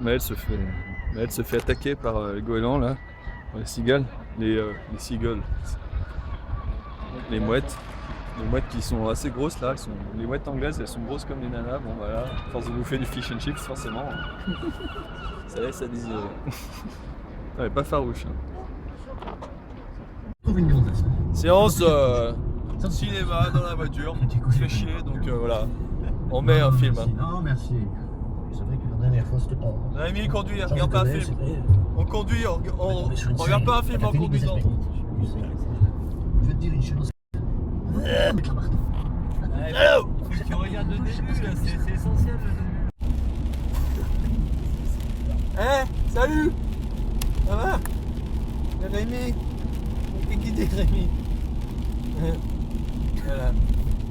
Maël se fait attaquer par les goélands là, les cigales, les seagulls, les mouettes. Les mouettes qui sont assez grosses là, les mouettes anglaises elles sont grosses comme des nanas, bon voilà, à force de bouffer du fish and chips forcément, ça laisse à désirer. Elle est pas farouche. Hein. Séance cinéma dans la voiture, on se fait chier donc voilà, on met un film. Hein. Non merci. C'est vrai que la dernière fois c'était pas. Rémi conduit, regarde pas un film. On conduit, on regarde pas un film en conduisant. Je vais te dire une chose. Hello! Tu regardes le début là, c'est essentiel le début. Eh, salut! Ça va? C'est Rémi? T'es qui t'es Rémi? Voilà,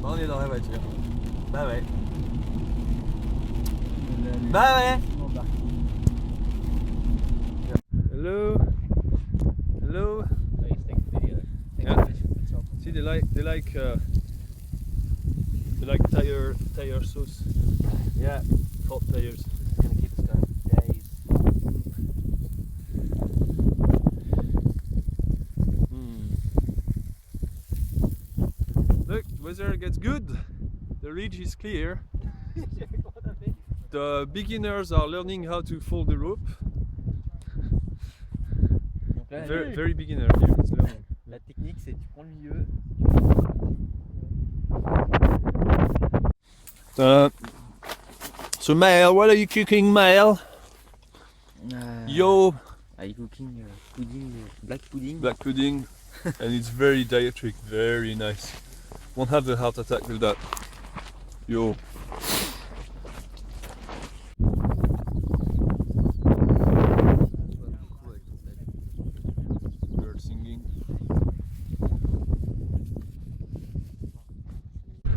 on est dans la voiture. Bah ouais. Bah ouais! Hello? Hello? Yeah. See, they like tire sauce. Yeah, hot tires. It's gonna keep us going days. Look, weather gets good. The ridge is clear. The beginners are learning how to fold the rope. Very beginner here is learning. La technique c'est tu prends le milieu. So Maël, what are you cooking, Maël? Yo! I'm cooking pudding, black pudding. Black pudding, and it's very dietetic, very nice. Won't have a heart attack with that. Yo! Bird singing.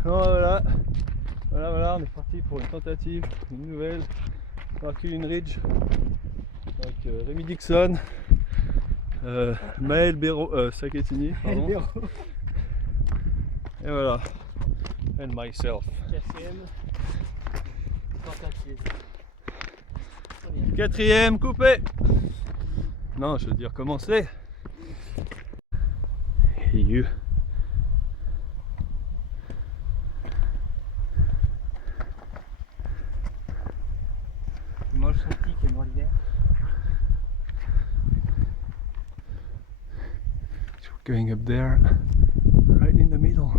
Voilà, on est parti pour une tentative, une nouvelle, Marquine Ridge, avec Rémi Dixon, Maël Sacchettini, pardon. Et voilà, and myself. Quatrième coupé. Non, je veux dire commencer. Et you. Tu manges son petit qui est mort l'hiver. So we're going up there, right in the middle.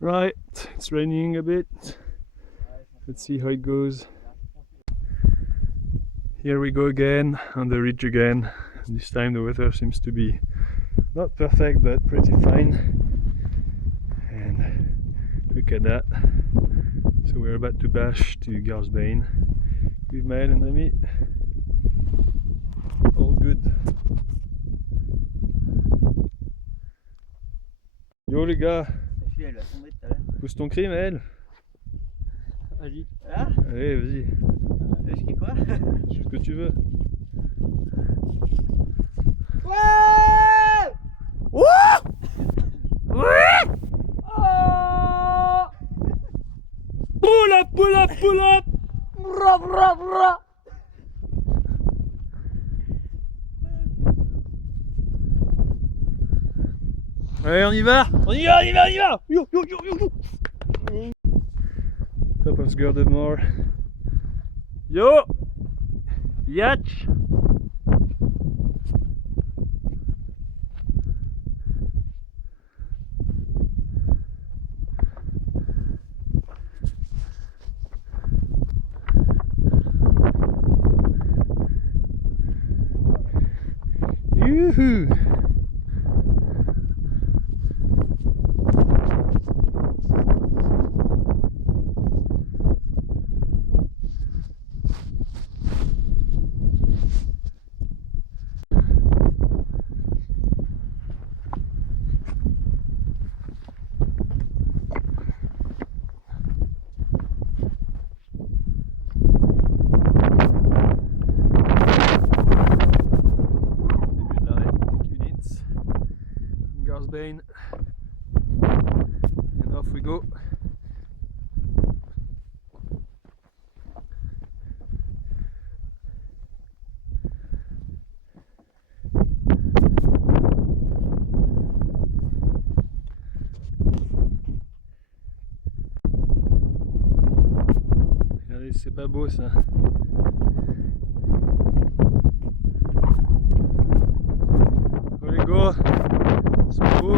Right, it's raining a bit. Let's see how it goes. Here we go again on the ridge again. This time the weather seems to be not perfect but pretty fine. And look at that. So we're about to bash to Garsbane with Maël and Rémi. All good. Yo les gars, Elle va tomber tout à l'heure. pousse ton cri Maël. Vas-y. Ah, Allez vas-y, je fais quoi? fais ce que tu veux. Ouais! Ouais! Oh! Pull up! Bra bra bra! Allez on y va! Yo! Top of Skurdemore. Yo! Yatch! Youhou! we go. Regardez, c'est pas beau ça. Here we go. C'est beau.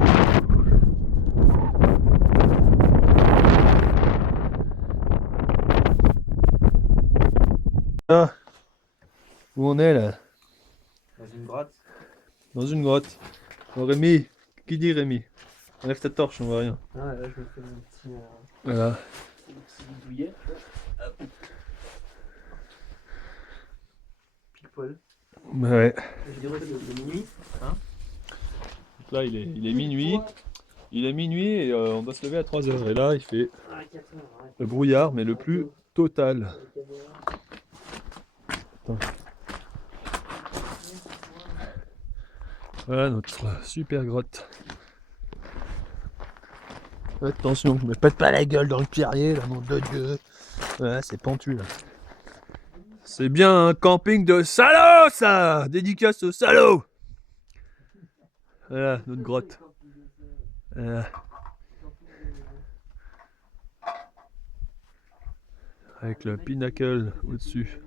Ah, où on est là? Dans une grotte. Dans une grotte. Bon, Rémi, qui dit Rémi? Enlève ta torche, on voit rien. Ah, là, je me fais mon petit. Voilà. Petit bidouillet. Hop. Pile poil. Bah ouais. Je dirais de minuit. Donc là, il est minuit. Il est minuit et on doit se lever à 3h. Et là, il fait Ah, 4 heures, ouais. le brouillard, mais le plus total. Attends. Voilà notre super grotte. Attention, ne me pète pas la gueule dans le pierrier, là, nom de Dieu. Ouais, c'est pentu, là. C'est bien un camping de salauds, ça! Dédicace aux salauds! Voilà, notre grotte. Voilà. Avec le Pinnacle au-dessus.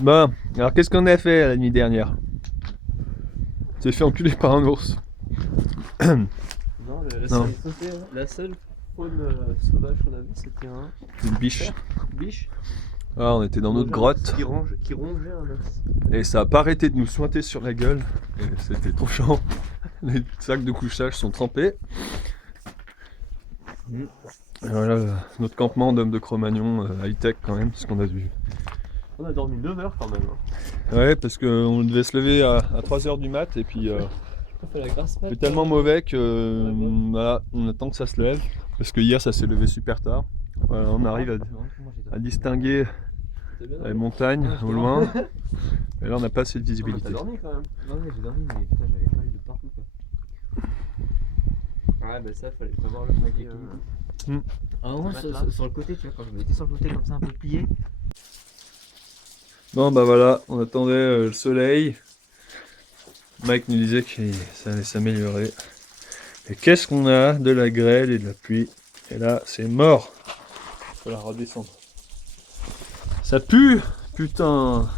Bon, alors qu'est-ce qu'on a fait la nuit dernière? On s'est fait enculer par un ours. Non, Non. la seule faune sauvage qu'on a vue, c'était un Une biche. biche Ah, on était dans notre grotte qui rongeait un os. et ça a pas arrêté de nous sointer sur la gueule. Et c'était trop chiant. Les sacs de couchage sont trempés. Et voilà notre campement d'hommes de Cro-Magnon high-tech quand même, ce qu'on a vu. On a dormi 9 heures quand même. Ouais, parce qu'on devait se lever à 3h du mat et puis On fait la grasse mat. c'est tellement mauvais que voilà, on attend que ça se lève. Parce que hier ça s'est levé super tard. Voilà, on arrive à distinguer les montagnes au loin. Et là on n'a pas assez de T'as visibilité. dormi quand même? Non, mais j'ai dormi, mais putain, j'avais mal de partout quoi. Ouais, bah ça, fallait pas voir le paquet. À un moment, sur le côté, tu vois, quand je me mettais sur le côté comme ça un peu plié. Bon bah voilà, on attendait le soleil. Mike nous disait que ça allait s'améliorer. Et qu'est-ce qu'on a? De la grêle et de la pluie. Et là, c'est mort. Faut la redescendre. Ça pue! Putain!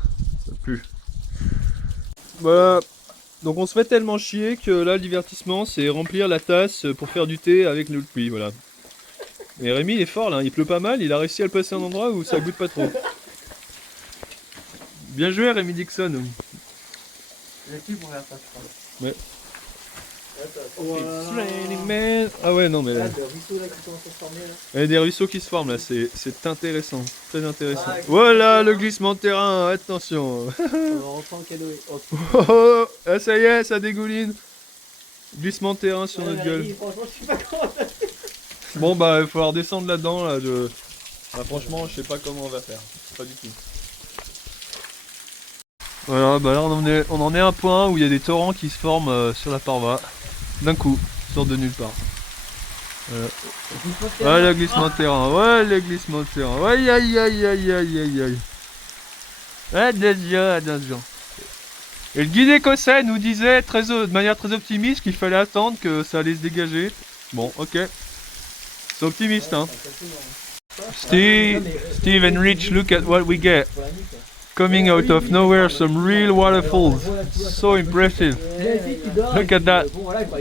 Ça pue. Voilà. Donc on se fait tellement chier que là, le divertissement, c'est remplir la tasse pour faire du thé avec le pluie, voilà. Et Rémi, il est fort là, il pleut pas mal, il a réussi à le passer à un endroit où ça goûte pas trop. Bien joué Rémi Dixon. J'ai qui pour faire ça, je crois. Ouais. It's Raining man. Ah ouais, non mais là, des ruisseaux là qui commencent à se former là. il y a des ruisseaux qui se forment là, c'est intéressant, très intéressant. Voilà le glissement de terrain, attention. On va rentrer en canoë. Oh, Oh, oh, ah, ça y est, ça dégouline. Glissement de terrain sur notre gueule. Franchement, je sais pas comment ça fait. Bon bah il va falloir descendre là-dedans là. Ah, franchement, je sais pas comment on va faire, pas du tout. Voilà, bah là on en est à un point où il y a des torrents qui se forment sur la paroi. D'un coup, sortent de nulle part. Voilà. Ouais, le glissement de terrain, ouais, le glissement de terrain. Ouais, aïe aïe aïe aïe aïe aïe aïe. Attention, attention. Et le guide écossais nous disait de manière très optimiste qu'il fallait attendre que ça allait se dégager. Bon, ok. C'est optimiste, hein. Steve and Rich, look at what we get. Coming out of nowhere, some real waterfalls. So impressive. Look at that.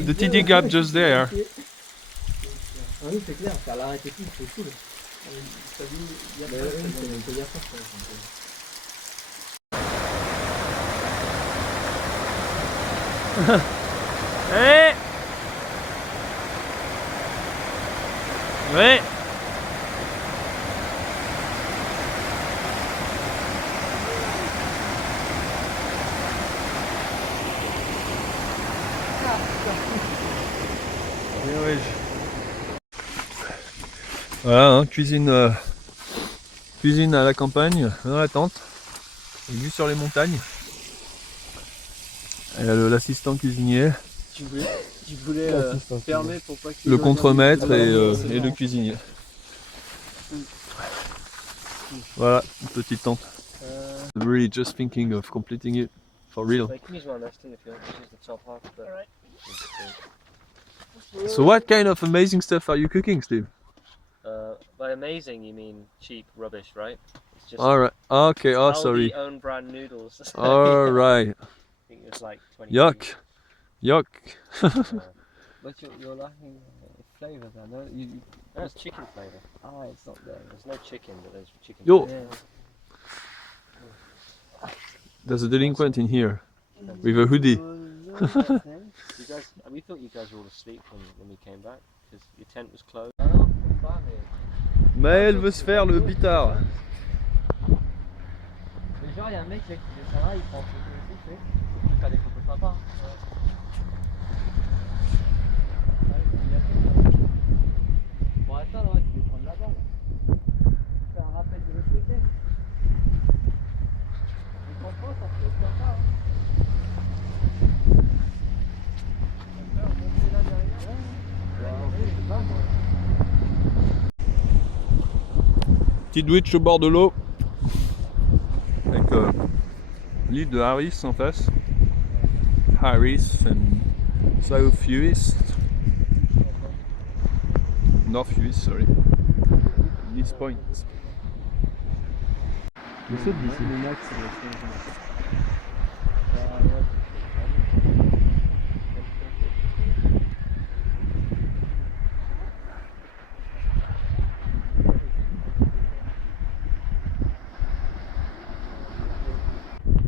The TD gap just there. Oui, c'est clair, faire l'arrêter tout, c'est cool. Hey! Ouais. Voilà, hein, cuisine à la campagne, dans la tente, et vue sur les montagnes. Il y a l'assistant cuisinier, Tu voulais fermer pour pas qu'il le contremaître et le cuisinier. Voilà, une petite tente. Really just thinking of completing it for real. Like, use one next thing if you want to use the top half. But So what kind of amazing stuff are you cooking, Steve? by amazing, you mean cheap rubbish, right? It's just Alright, okay, oh Aldi sorry. own brand noodles. Alright, I think it was like 20. yuck, yuck. But you're lacking flavour there. No, there's chicken flavour. Ah, it's not there. There's no chicken, but there's chicken. Yo. flavour. There's a delinquent in here with a hoodie. You guys, we thought you guys were all asleep when we came back because your tent was closed. Maël veut se faire le bitard. Mais genre, il y a un mec qui descend là, il prend en photo aussi, tu sais. Il peut faire des photos sympas. Pour attendre, ouais, tu peux prendre là-bas. Là. Tu fais un rappel de l'autre côté. Mais franchement, ça peut être sympa. Hein. Après, on monte là derrière. Petite douche au bord de l'eau. Avec l'île de Harris en face. Harris and South Uist. North Uist, sorry. This point. Le saut d'ici. Le max,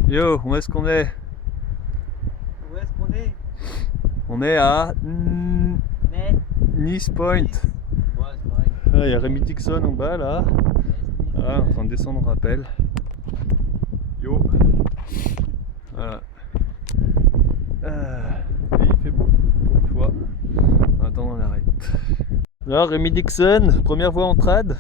Yo, où est-ce qu'on est? Où est-ce qu'on est? On est à Mais. Nice Point. Ouais, c'est pareil. Il y a Rémi Dixon en bas là. Voilà, en train de descendre en rappel. Yo. Voilà. Et il fait beau, pour une fois. Attends, on arrête. Alors Rémi Dixon, première fois en trad.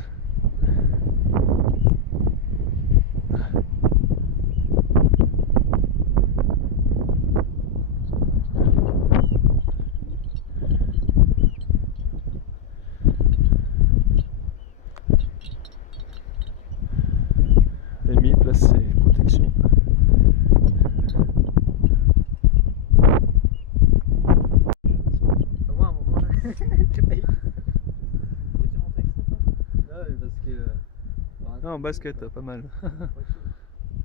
Rémi place ses protections. Au moins, à un moment là. Tu payes. Pourquoi tu montes avec ça, toi? Non, parce que. Non, en basket, pas mal.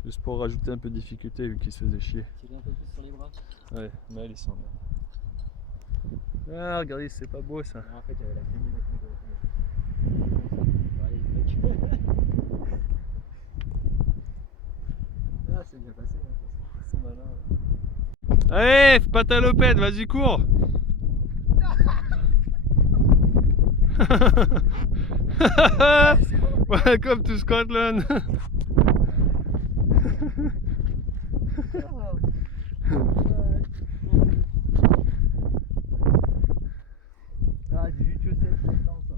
Juste pour rajouter un peu de difficulté vu qu'il se faisait chier. Tu viens un peu plus sur les bras. Ouais, mais il s'en est. Ah, regardez, c'est pas beau ça. En fait, j'avais la flemme de mettre mes doigts. Allez, mec. Ah, c'est bien passé. C'est malin. Allez, fais pas ta lopette, vas-y, cours. Welcome to Scotland. Ah, du jus de chaussette, c'est le temps ça.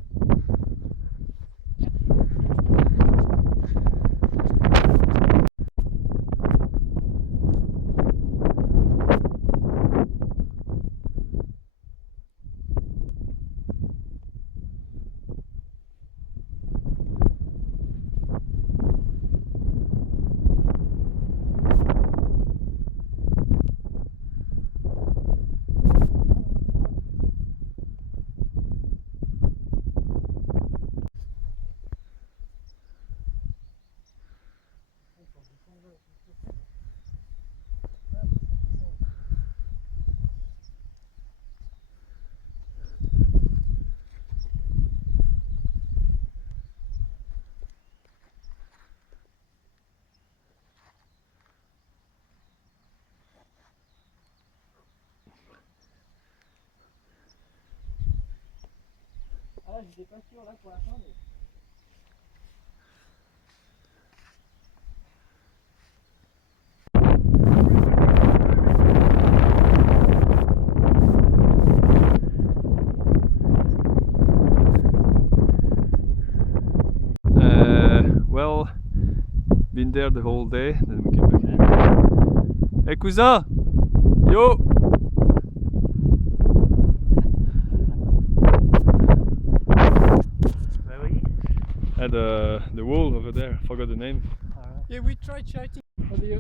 Ah, j'étais pas sûr là pour l'instant, mais. Well, been there the whole day, then we came back here. Hey cousin, Yo! Where were you? At the wall over there, I forgot the name. Yeah, we tried shouting for the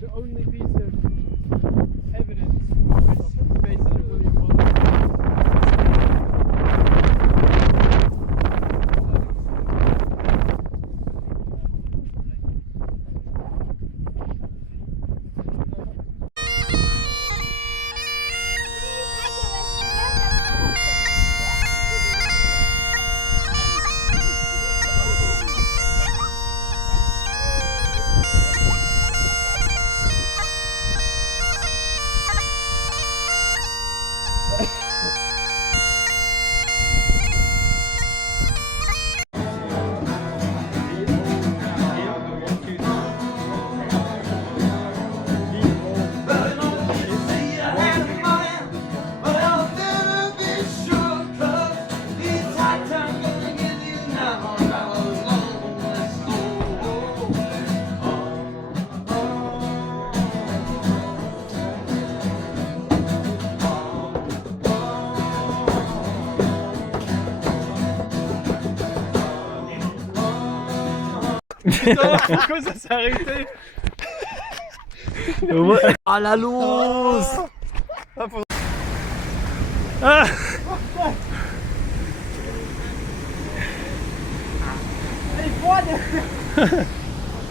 the only piece of evidence of basically William Wallace. Putain, pourquoi ça s'est arrêté? Ah la loose! Ah!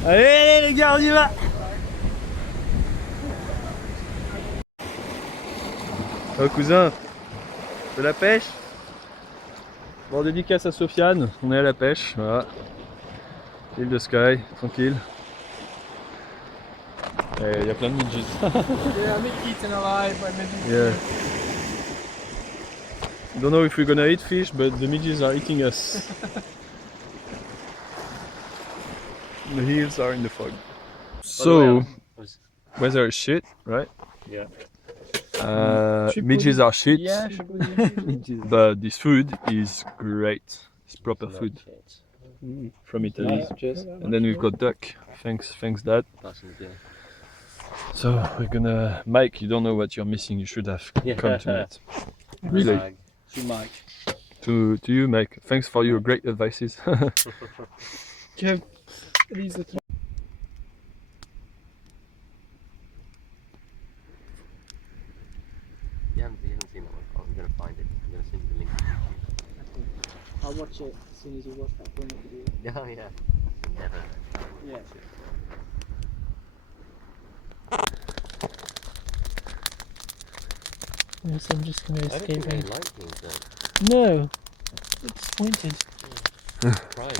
Allez les gars, on y va! Oh cousin, de la pêche? Bon, dédicace à Sofiane, on est à la pêche, voilà. Île de Skye, tranquille. Et il y a plein de midges. Yeah, I'm eaten alive by midges. Yeah. Don't know if we're gonna eat fish, but the midges are eating us. The heels are in the fog. So, weather is shit, right? Yeah. Midges are shit, Yeah, je believe. but this food is great. It's proper food from Italy. And then we've got duck. Thanks Dad. So we're gonna... Mike, you don't know what you're missing, you should have come to it. Really. To Mike. To you, Mike. Thanks for your great advices. Kev, these are You haven't seen that one? Oh, I'm going to find it. I'm going to send you the link to YouTube. I'll watch it as soon as you watch that film video. Oh, yeah. Never. Yeah. Yes, I'm just gonna I don't escape think they him. like me, so No, disappointed. right.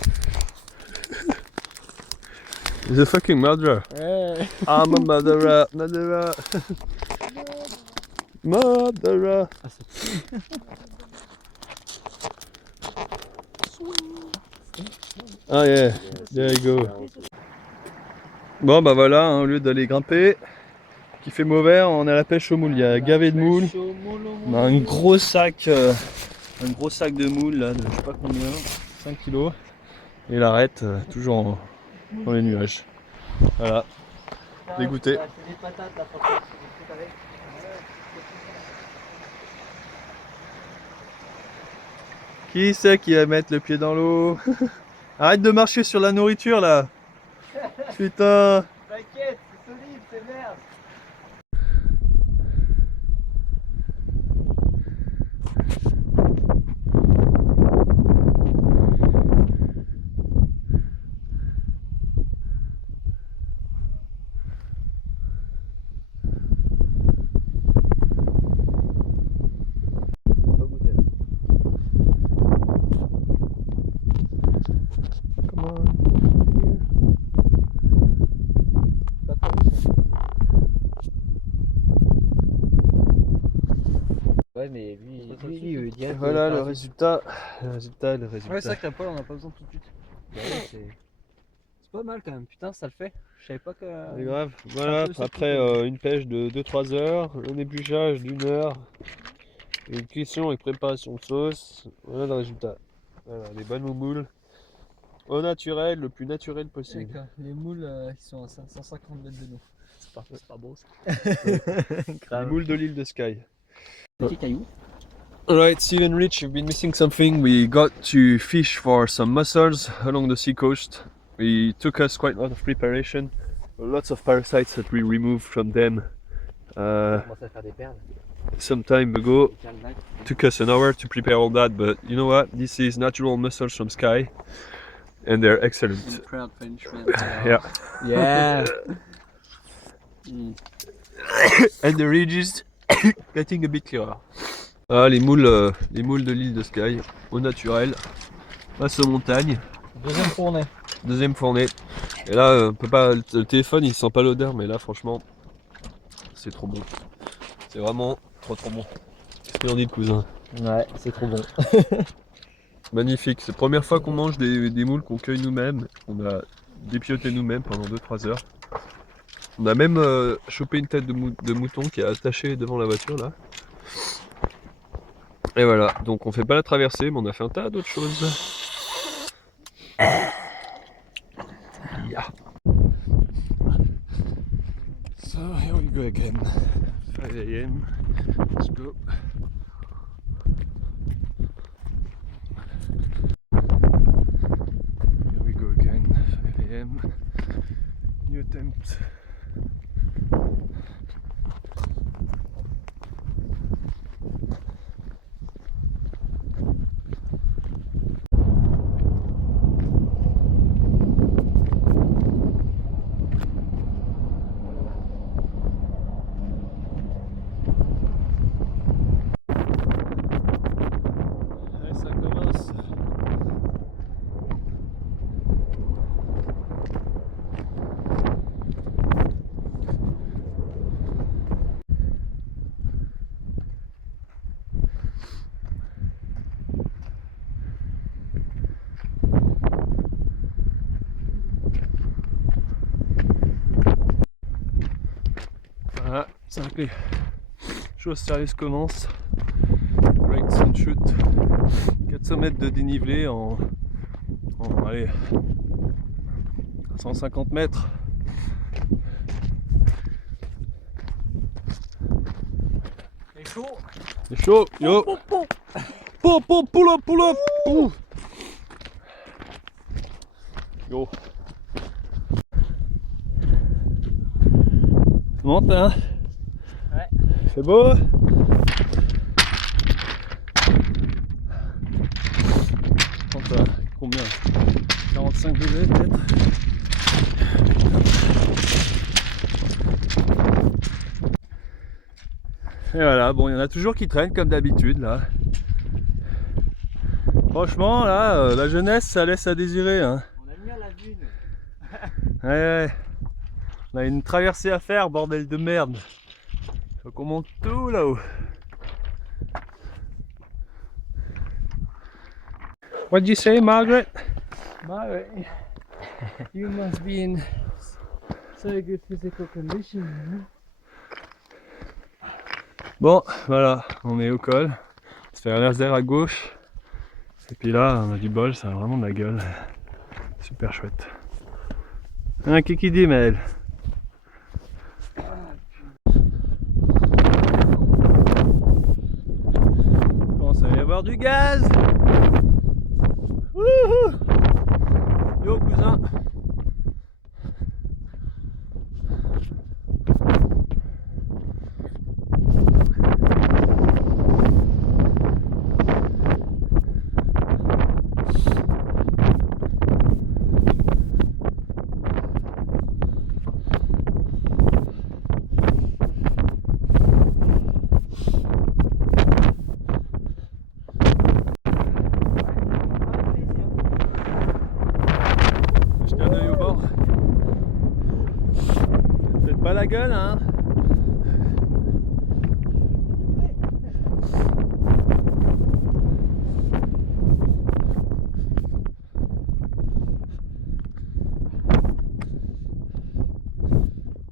He's a fucking murderer. I'm a murderer, murderer. Murderer. Ah yeah, there you go. Bon bah voilà, hein, au lieu d'aller grimper, qui fait mauvais, on est à la pêche aux moules. Il y a gavé de moules. On a un gros sac de moules là, de je sais pas combien, 5 kilos. Et l'arête toujours dans les nuages. Voilà, dégoûté. Qui c'est qui va mettre le pied dans l'eau? Arrête de marcher sur la nourriture là. Putain. T'inquiète, c'est solide, c'est merde. Ouais, mais lui il veut dire. Voilà le résultat. Ouais, c'est vrai que la poêle, on a pas besoin tout de suite. C'est pas mal quand même, putain, ça le fait. Je savais pas que. C'est grave. Voilà, peu, ça après peut- une pêche de 2-3 heures, un épluchage d'1 heure, et une cuisson et préparation de sauce. Voilà le résultat. Voilà, les bonnes moumoules. Au naturel, le plus naturel Avec, possible. les moules qui sont à 150 mètres de nous. C'est pas beau ça. Les moules de l'île de Skye. Petit caillou. Alright, Stephen Rich, you've been missing something. We got to fish for some mussels along the sea coast. It took us quite a lot of preparation. Lots of parasites that we removed from them commence à faire des perles. some time ago. Des perles light. Took us an hour to prepare all that, but you know what? This is natural mussels from Skye, and they're excellent. Proud Frenchman. Yeah. Yeah. And the ridge is getting a bit clearer. Ah, les moules de l'île de Skye, au naturel, face aux montagnes. Deuxième fournée. Deuxième fournée. Et là, on peut pas, le téléphone il sent pas l'odeur, mais là franchement, c'est trop bon. C'est vraiment trop bon. Qu'est-ce qu'il en dit le cousin? Ouais, c'est trop bon. Magnifique, c'est la première fois qu'on mange des moules qu'on cueille nous-mêmes. On a dépioté nous-mêmes pendant 2-3 heures. On a même chopé une tête de mouton qui est attachée devant la voiture là. Et voilà, donc on fait pas la traversée, mais on a fait un tas d'autres choses. Yeah. So here we go again. 5 AM. Let's go. Here we go again. 5 AM. New attempt. Allez, ça commence. Voilà, c'est que les choses sérieuses commencent. Great Sun Shoot, 400 mètres de dénivelé en allez, 150 mètres. C'est chaud. C'est chaud, yo. Pull up. Yo. Monte, hein? Ouais. C'est beau? Combien? 45 degrés peut-être? Et voilà, bon, il y en a toujours qui traînent comme d'habitude là. Franchement là, la jeunesse ça laisse à désirer, hein. On a mis à la vue. Ouais. On a une traversée à faire, bordel de merde. Faut qu'on monte tout là-haut. What'd you say, Margaret? Margaret, you must be in so good physical condition. Bon, voilà, on est au col. On se fait un laser à gauche. Et puis là, on a du bol, ça a vraiment de la gueule. Super chouette. Hein, qu'est-ce qu'il dit, Maël? Commence à y avoir du gaz. Wouhou! Yo, cousin. Jetez un œil au bord. Faites pas la gueule, hein.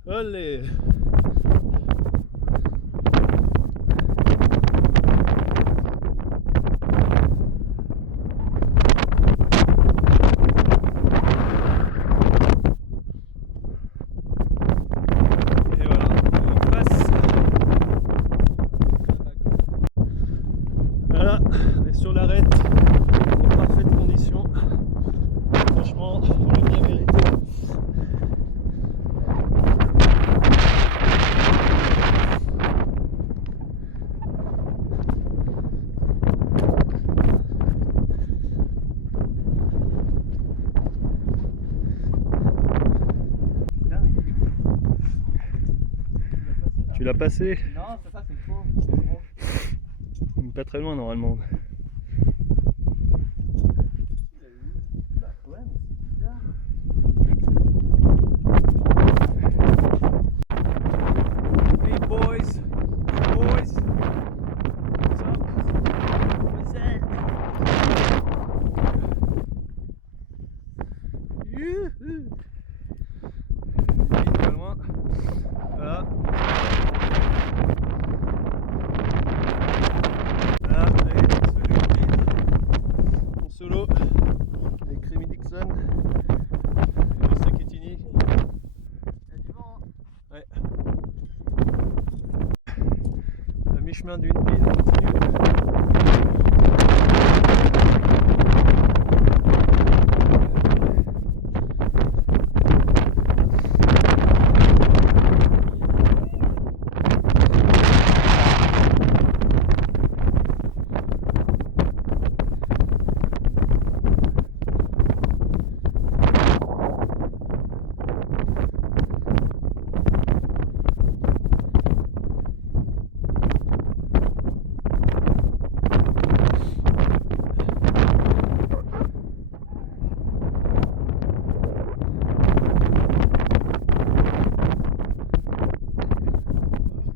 Allez. Tu l'as passé? Non, c'est ça, c'est faux. Pas très loin normalement. Bah ouais, mais c'est bizarre. Hey boys! Boys! What's up? What's that? Youhou! Pas loin. Voilà. Voilà, allez, mon solo avec Rémi Dixon et le Saketini. Il y a du vent, hein. Ouais. À mi-chemin d'une pile, on continue.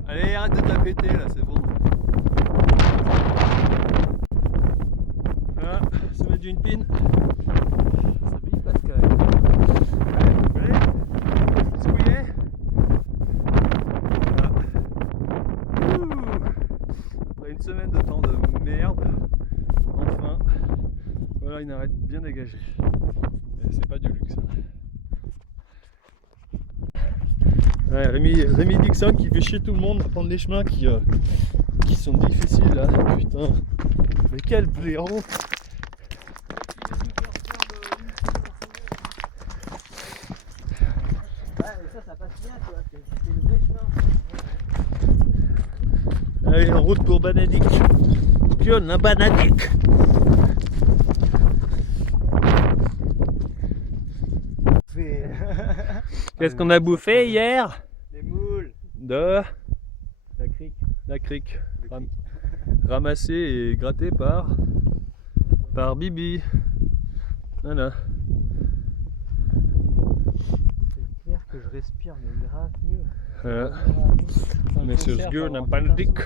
Allez, arrête de tapeter là, c'est bon. Voilà, sommet d'une pine. Ça bille Pascal. Allez, scouiller. Voilà. Ouh. Après une semaine de temps de merde, enfin, voilà une arête bien dégagée. Et c'est pas du luxe. Hein. Ouais, Rémi Dixon qui fait chier tout le monde à prendre les chemins qui sont difficiles là, putain. Mais quel blaireau! Ouais, mais ça passe bien, tu vois. C'est le vrai chemin. Allez, en route pour Banadik. Pion à Banadik. Qu'est-ce qu'on a bouffé hier? Les moules. De La crique. la crique. Ramassé et gratté par Bibi. Voilà. C'est clair que je respire, mais grave mieux. Voilà. Monsieur Sgur n'a pas le dick.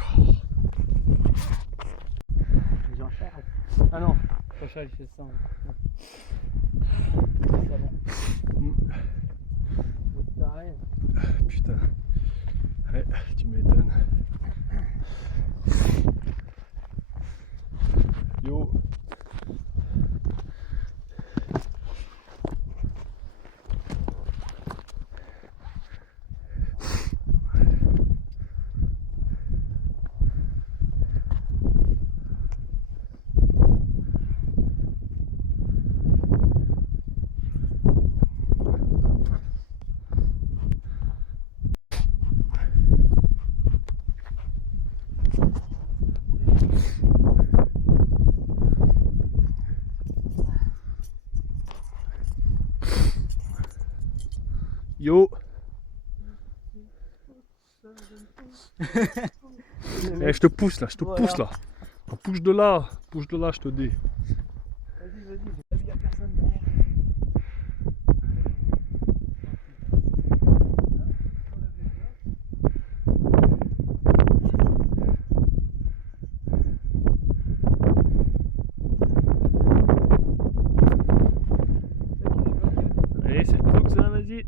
Jean-Charles. Ah non, Jean-Charles il fait ça. C'est bon. Putain. Ouais, tu m'étonnes. Yo. Yo. Eh, je te pousse là, je te pousse là. Pousse de là, je te dis. Vas-y, j'ai pas vu, y a personne derrière. Allez, c'est le truc ça, vas-y.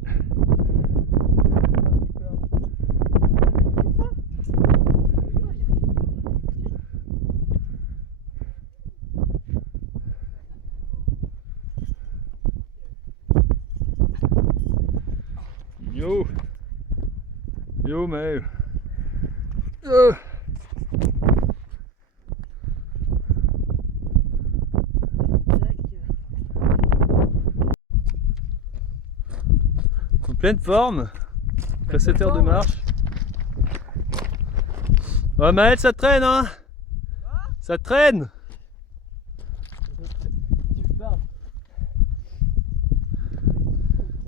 Yo. Yo, mais. En pleine forme. Après 7 heures de marche. Ouais, Maël, ça traîne, hein? Ça traîne! Tu parles.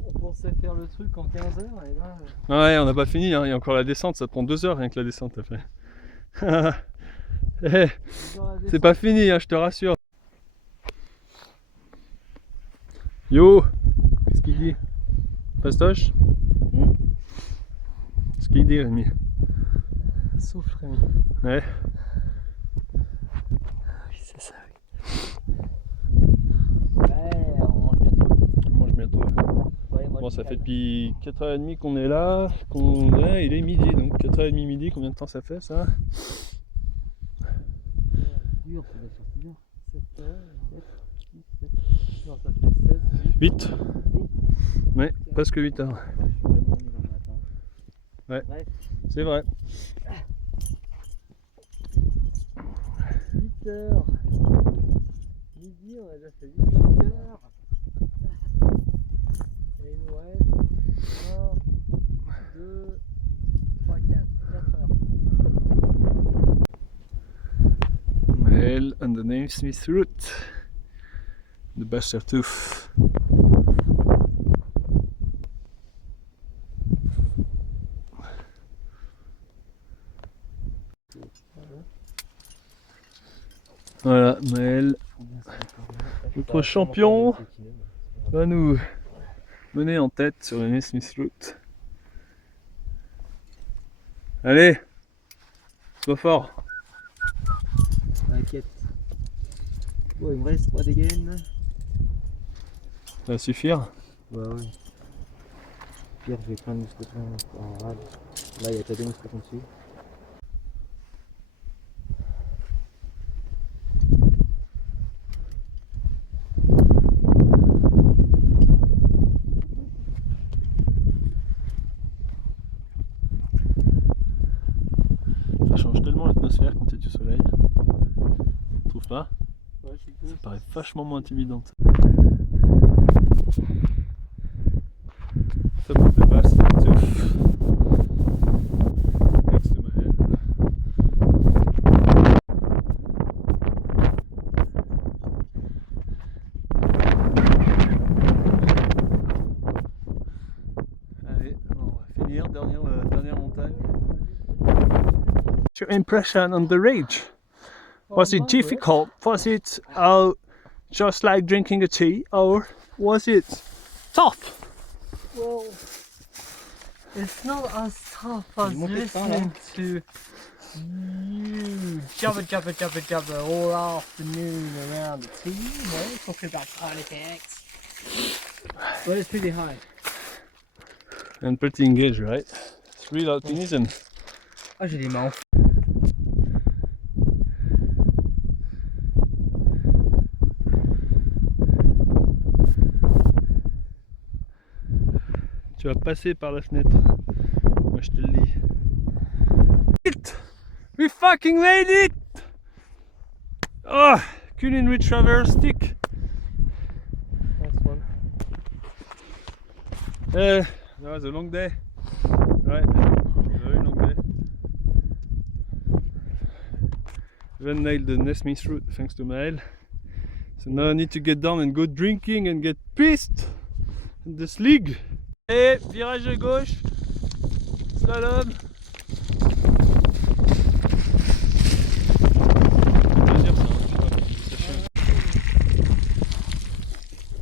On pense pensais faire le truc en 15 heures et là. Ouais, on n'a pas fini, hein. Il y a encore la descente, ça prend 2 heures rien que la descente après. Eh, c'est pas fini, hein, je te rassure. Yo, qu'est-ce qu'il dit? Pastoche? Qu'est-ce qu'il dit, Rémi? Souffle, Rémi. Ouais. Oui, c'est ça, oui. Ouais, on mange bientôt. On mange bientôt. Ouais, moi, Bon, je ça calme. fait depuis 4h30 qu'on est là, ouais, il est midi, donc 4h30 midi, combien de temps ça fait ça? Dur, ça doit faire plus dur. 7 heures, 7, 17. Non, ça fait 16, 8. Ouais, presque 8 heures. Je suis vraiment nul en matin. Ouais. Bref, C'est vrai. 8 heures. Midi, on a déjà fait 8 heures. Et il nous reste 1, 2, 3, 4 heures. Maël and the Namesmith route. De Bachtertouf. Voilà, Maël, notre champion, va nous mener en tête sur la Namesmith route. Allez, sois fort. T'inquiète. Bon, il me reste 3 dégaines. Ça va suffire. Ouais, ouais. Pire, je vais prendre une mousqueton en rade. Là, il y a que des mousquetons dessus. Ça change tellement l'atmosphère quand il y a du soleil. Tu trouves pas? Ouais, je suis cool. Ça paraît vachement moins intimidante. Top of the Bachtertouf. Next to Maël. Allez, on va finir, dernière montagne. What's your impression on the ridge? Was it difficult? Was it just like drinking a tea, or was it tough? Well, it's not as tough as listening to you jabber all afternoon around the tea, you know, talking about side effects. But it's pretty high. And pretty engaged, right? It's real alpinism. Ah, j'ai les mains. Tu vas passer par la fenêtre. Moi je te le dis. We fucking made it! Oh, Cullen Ridge Traverse stick. Nice one. That was a long day. Right, very long day. Even nailed the Namesmith route thanks to Maël. So now I need to get down and go drinking and get pissed in this league. Et virage de gauche, slalom.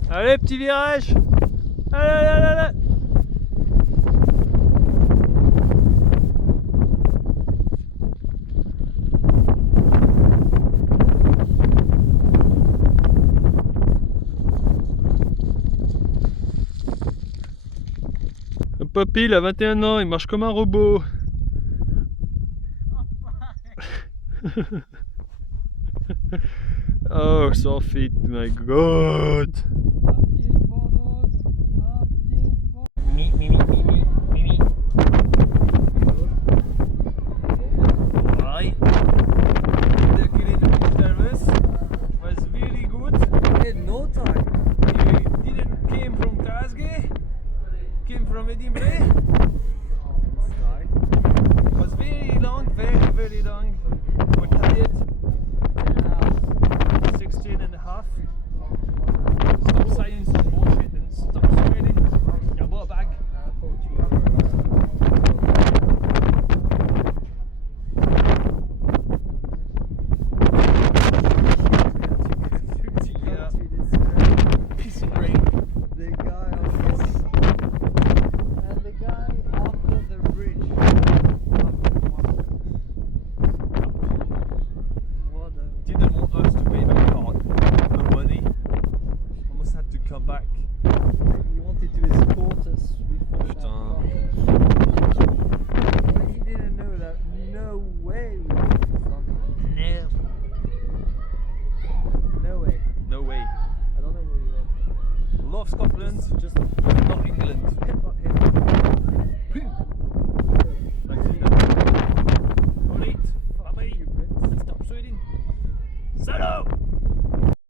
Allez, petit virage. Allez, allez, allez, allez. Papy, il a 21 ans, il marche comme un robot. Oh, so fit, my god. Right. The Cullen service was really good. In no time. We didn't came from Glasgow, came from Edinburgh. It was very long, very long. We're tired. 16 and a half. Stop saying some bullshit and stop sweating. You're about of Scotland, Just not England. headbutt him.